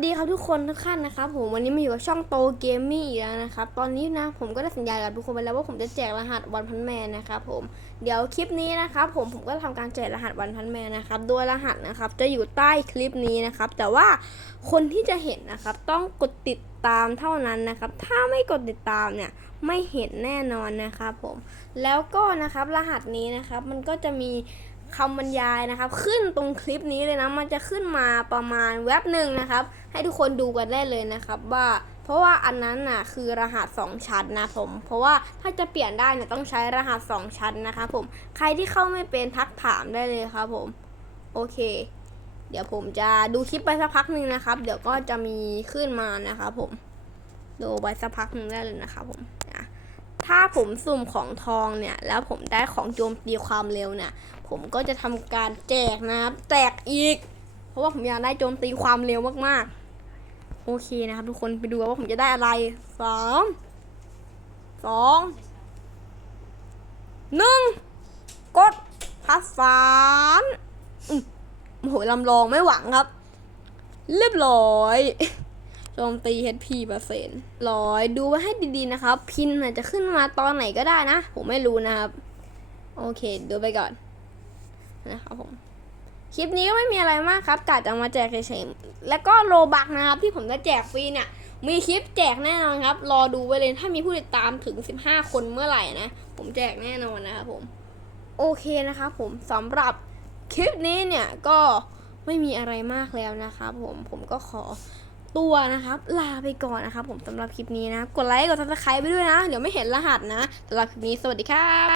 สวัสดีครับทุกคนทุกท่านนะครับผมวันนี้มาอยู่กับช่องโตเกมมี่อีกแล้วนะครับตอนนี้นะผมก็ได้สัญญากับทุกคนไปแล้วว่าผมจะแจกรหัสวันพันแมนนะครับผมเดี๋ยวคลิปนี้นะครับผมผมก็ทำการแจกรหัสวันพันแมนนะครับโดยรหัสนะครับจะอยู่ใต้คลิปนี้นะครับแต่ว่าคนที่จะเห็นนะครับต้องกดติดตามเท่านั้นนะครับถ้าไม่กดติดตามเนี่ยไม่เห็นแน่นอนนะครับผมแล้วก็นะครับรหัสนี้นะครับมันก็จะมี คำบรรยายนะครับ ขึ้นตรงคลิปนี้เลยนะมันจะขึ้นมาประมาณแว็บหนึ่งนะครับ ให้ทุกคนดูกันได้เลยนะครับว่า เพราะว่าอันนั้นน่ะคือรหัส 2 ชั้นนะผม เพราะว่าถ้าจะเปลี่ยนได้เนี่ยต้องใช้รหัส 2 ชั้นนะคะผมใครที่เข้าไม่เป็นทักถามได้เลยครับผมโอเค เดี๋ยวผมจะดูคลิปไปสักพักหนึ่งนะครับ เดี๋ยวก็จะมีขึ้นมานะครับผมดูไปสักพักหนึ่งได้เลยนะครับผม ถ้าผมสุ่มของทองเนี่ย แล้วผมได้ของโจมตีความเร็วเนี่ย ผมก็จะทำการแจกนะครับ แจกอีก เพราะว่าผมอยากได้โจมตีความเร็วมากๆ โอเคนะครับ ทุกคนไปดูว่าผมจะได้อะไรสามสองหนึ่งกดพัสสารอืมโอ้โหลำลองไม่หวังครับ เรียบร้อย จมตี HP เปอร์เซ็นต์ร้อยดูไว้ให้ดีๆนะครับ พินอาจจะขึ้นมาตอนไหนก็ได้นะ ผมไม่รู้นะครับ โอเค ดูไปก่อน นะครับผม คลิปนี้ก็ไม่มีอะไรมากครับกะจะมาแจกเฉยๆแล้วก็โลบักนะครับ ที่ผมจะแจกฟรีเนี่ย มีคลิปแจกแน่นอนครับ รอดูไว้เลย ถ้ามีผู้ติดตามถึง 15 คนเมื่อไหร่นะ ผมแจกแน่นอนนะครับผม โอเคนะครับผมสำหรับคลิปนี้เนี่ยก็ไม่มีอะไรมากแล้วนะครับผม ผมก็ขอ ตัวนะครับ ลาไปก่อนนะครับผมสำหรับคลิปนี้นะ กดไลค์กดซับสไครป์ไปด้วยนะ เดี๋ยวไม่เห็นรหัสนะสำหรับคลิปนี้สวัสดีครับ